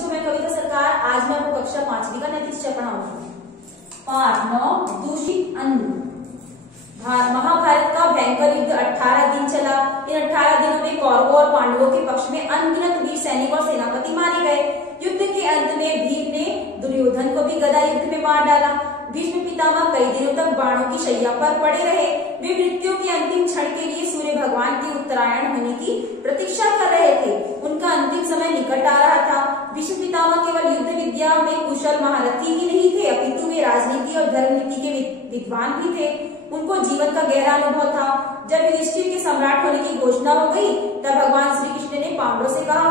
बच्चों, मैं कविता सरकार। आज मैं आपको कक्षा 5वीं का नतीजा पढ़ाऊंगी। पाठ 9, दूषित अन्न। महाभारत का भयंकर युद्ध 18 दिन चला। इन 18 दिनों में कौरवों और पांडवों के पक्ष में अनगिनत वीर सैनिक और सेनापति मारे गए। युद्ध के अंत में भीम ने दुर्योधन को भी गदा युद्ध में मार डाला। भीष्म पितामह कई दिनों तक बाणों की शैया पर पड़े रहे। वे मृत्यु के अंतिम क्षण के लिए सूर्य भगवान की उत्तरायण होने की प्रतीक्षा कर रहे थे। उनका अंतिम समय निकट आ रहा था। भीष्म पितामह केवल युद्ध विद्या में कुशल महारथी ही नहीं थे, अपितु वे राजनीति और धर्म नीति के विद्वान भी थे। उनको जीवन का गहरा अनुभव था। जब युधिष्ठिर के सम्राट होने की घोषणा हो गई, तब भगवान श्री कृष्ण ने पांडवों से कहा,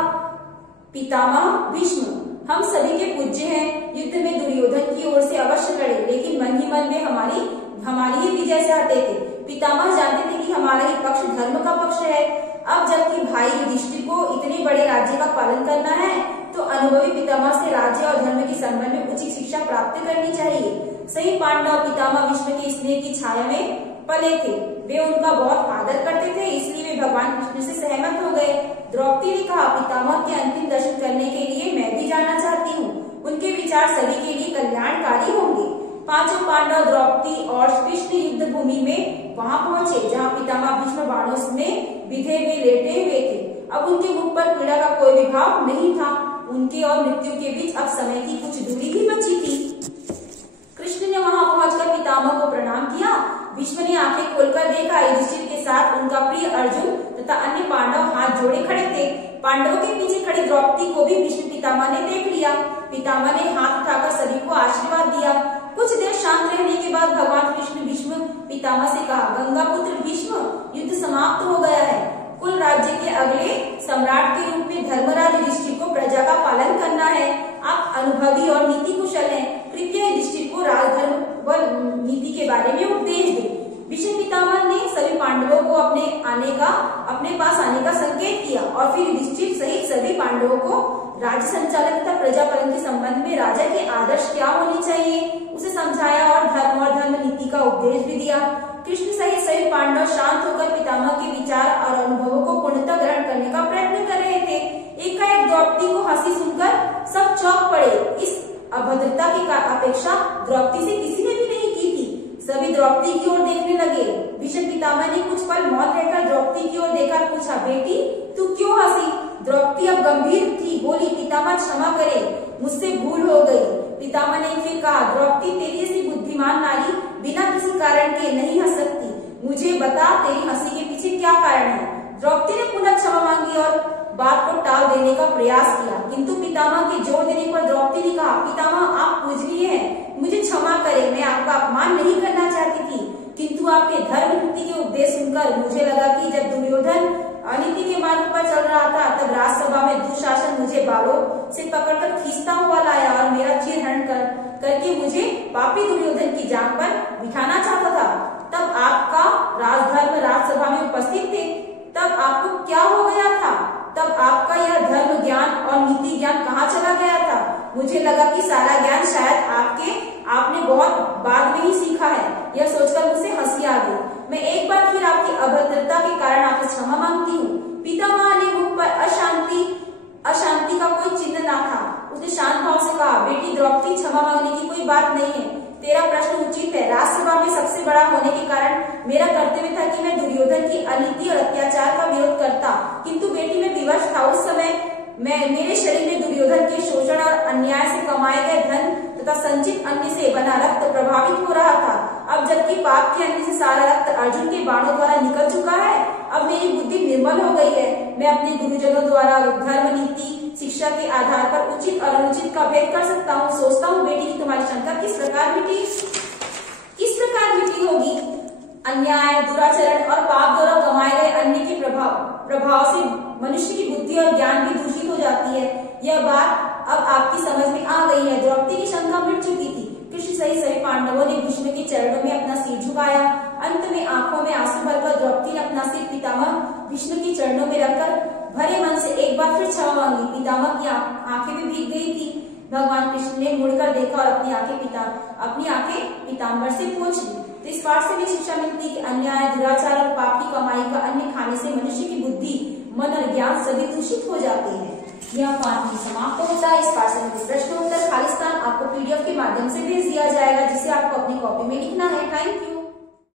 पितामह भीष्म, हम सभी के पूज्य हैं। युद्ध में दुर्योधन की ओर से अवश्य लड़े, लेकिन मन ही मन में हमारी ही विजय चाहते थे। पितामह जानते थे कि हमारा ही पक्ष धर्म का पक्ष है। अब जबकि भाई युधिष्ठिर को इतने बड़े राज्य का पालन करना है, तो अनुभवी पितामह से राज्य और धर्म के संबंध में उचित शिक्षा प्राप्त करनी चाहिए। सही पांडव पितामह भीष्म के स्नेह की छाया में पले थे। वे उनका बहुत आदर करते थे, इसलिए वे भगवान कृष्ण से सहमत हो गए। द्रौपदी ने कहा, पितामह के अंतिम दर्शन करने के लिए मैं भी जाना चाहती हूँ। उनके विचार सभी के लिए कल्याणकारी होंगे। पांचों पांडव द्रौपदी और कृष्ण युद्ध भूमि में वहां पहुंचे, जहाँ पितामह भीष्म बाणों में विधे में लेटे हुए थे। अब उनके मुख पर पीड़ा का कोई विभाव नहीं था। उनके और मृत्यु के बीच अब समय की कुछ दूरी ही बची थी। कृष्ण ने वहां पहुंचकर पितामह को प्रणाम किया। भीष्म ने आंखें खोलकर देखा, युधिष्ठिर के साथ उनका प्रिय अर्जुन तथा अन्य पांडव हाथ जोड़े खड़े थे। पांडवों के पीछे खड़ी द्रौपदी को भी भीष्म पितामह ने देख लिया। पितामह ने हाथ उठाकर सभी को आशीर्वाद दिया। कुछ देर शांत रहने के बाद भगवान कृष्ण भीष्म पितामह से कहा, गंगा पुत्र भीष्म, युद्ध समाप्त हो गया है। कुल राज्य के अगले सम्राट के रूप में धर्मराज युधिष्ठिर को प्रजा का पालन करना है। आप अनुभवी और नीति कुशल हैं। कृपया युधिष्ठिर को राजधर्म व नीति के बारे में उपदेश दें। भीष्म पितामह ने सभी पांडवों को अपने पास आने का संकेत किया और फिर युधिष्ठिर सहित सभी पांडवों को राज्य संचालन तथा प्रजा पालन के संबंध में राजा के आदर्श क्या होने चाहिए उसे समझाया और धर्म नीति का उपदेश भी दिया। कृष्ण सहित सभी पांडव शांत होकर पितामह के विचार और अनुभवों को पूर्णतः ग्रहण करने का प्रयत्न कर रहे थे। एकाएक द्रौपदी को हंसी सुनकर सब चौंक पड़े। इस अभद्रता की अपेक्षा द्रौपदी से किसी ने भी नहीं की थी। सभी द्रौपदी की ओर देखने लगे। भीष्म पितामह ने कुछ पल मौन रहकर द्रौपदी की ओर देखा, पूछा, बेटी तू क्यों हंसी? द्रौपदी अब गंभीर थी, बोली, पितामह क्षमा करें, मुझसे भूल हो गई। पितामह ने फिर कहा, द्रौपदी तेरी सी बुद्धिमान नारी बिना किसी कारण के नहीं हंस सकती। मुझे बता, तेरी हंसी के पीछे क्या कारण है? द्रौपदी ने पुनः क्षमा मांगी और बात को टाल देने का प्रयास किया, किंतु पितामह के जोर देने पर द्रौपदी ने कहा, पितामह आप पूजनीय हैं, मुझे क्षमा करें, मैं आपका अपमान नहीं करना चाहती थी, किंतु आपके धर्म नीति के उपदेश सुनकर मुझे लगा कि जब दुर्योधन अनीति के मार्ग पर चल रहा था, तब राजसभा में दुशासन मुझे बालों से पकड़कर खींचता हुआ लाया और मेरा चीरहरण करके मुझे पापी दुर्योधन की जांघ पर बिठाना चाहता था। तब आपका राजधर्म राजसभा में उपस्थित थे। तब आपको क्या हो गया था? तब आपका यह धर्म ज्ञान और नीति ज्ञान कहाँ चला गया था? मुझे लगा कि सारा ज्ञान शायद आपने बहुत बाद में ही सीखा है। यह सोचकर मुझसे हंसी आ गई। मैं एक बार फिर आपकी अभद्रता के कारण आपसे क्षमा मांगती हूँ। पितामह ने मुख पर अशांति का कोई चिन्ह न था। उसने शांत भाव से कहा, बेटी द्रौपदी, क्षमा मांगने की कोई बात नहीं है। तेरा प्रश्न उचित है। राजसभा में सबसे बड़ा होने के कारण मेरा कर्तव्य था कि मैं दुर्योधन की अनीति और अत्याचार का विरोध करता, किंतु बेटी में विवश था। उस समय मेरे शरीर में दुर्योधन के शोषण और अन्याय से कमाए गए धन तथा संचित अन्न से बना रक्त प्रभावित हो रहा था। अब जबकि पाप के अन्न से सारा रक्त अर्जुन के बाणों द्वारा निकल चुका है, अब मेरी बुद्धि निर्मल हो गई है। मैं अपने गुरुजनों द्वारा धर्म नीति शिक्षा के आधार पर उचित और अनुचित का भेद कर सकता हूँ। सोचता हूँ बेटी की तुम्हारी शंका किस प्रकार मिटी होगी। अन्याय, दुराचरण और पाप द्वारा कमाए गए अन्न के प्रभाव से मनुष्य की बुद्धि और ज्ञान भी दूषित हो जाती है। यह बात अब आपकी समझ में आ गई है। द्रौपदी की शंका मिट चुकी थी। कृष्ण सहित सभी पांडवों ने भीष्म के चरणों में अपना सिर झुकाया। अंत में आंखों में आंसू भरकर द्रौपदी ने अपना सिर पितामह भीष्म के चरणों में रखकर भरे मन से एक बार फिर क्षमा मांगी। पितामह की आंखें भी भीग गई थी। भगवान कृष्ण ने मुड़कर देखा और अपनी आंखें पीताम्बर से पोंछ ली। तो इस पाठ से भी शिक्षा मिलती है कि अन्याय, दुराचार और पाप की कमाई का अन्न खाने से मनुष्य की बुद्धि, मन और ज्ञान सभी दूषित हो जाते हैं। यह पाठ समाप्त होता है। इस पाठ से मुझे प्रश्न उत्तर खालिस्तान आपको पीडीएफ के माध्यम से भेज दिया जाएगा, जिसे आपको अपनी कॉपी में लिखना है। Thank you.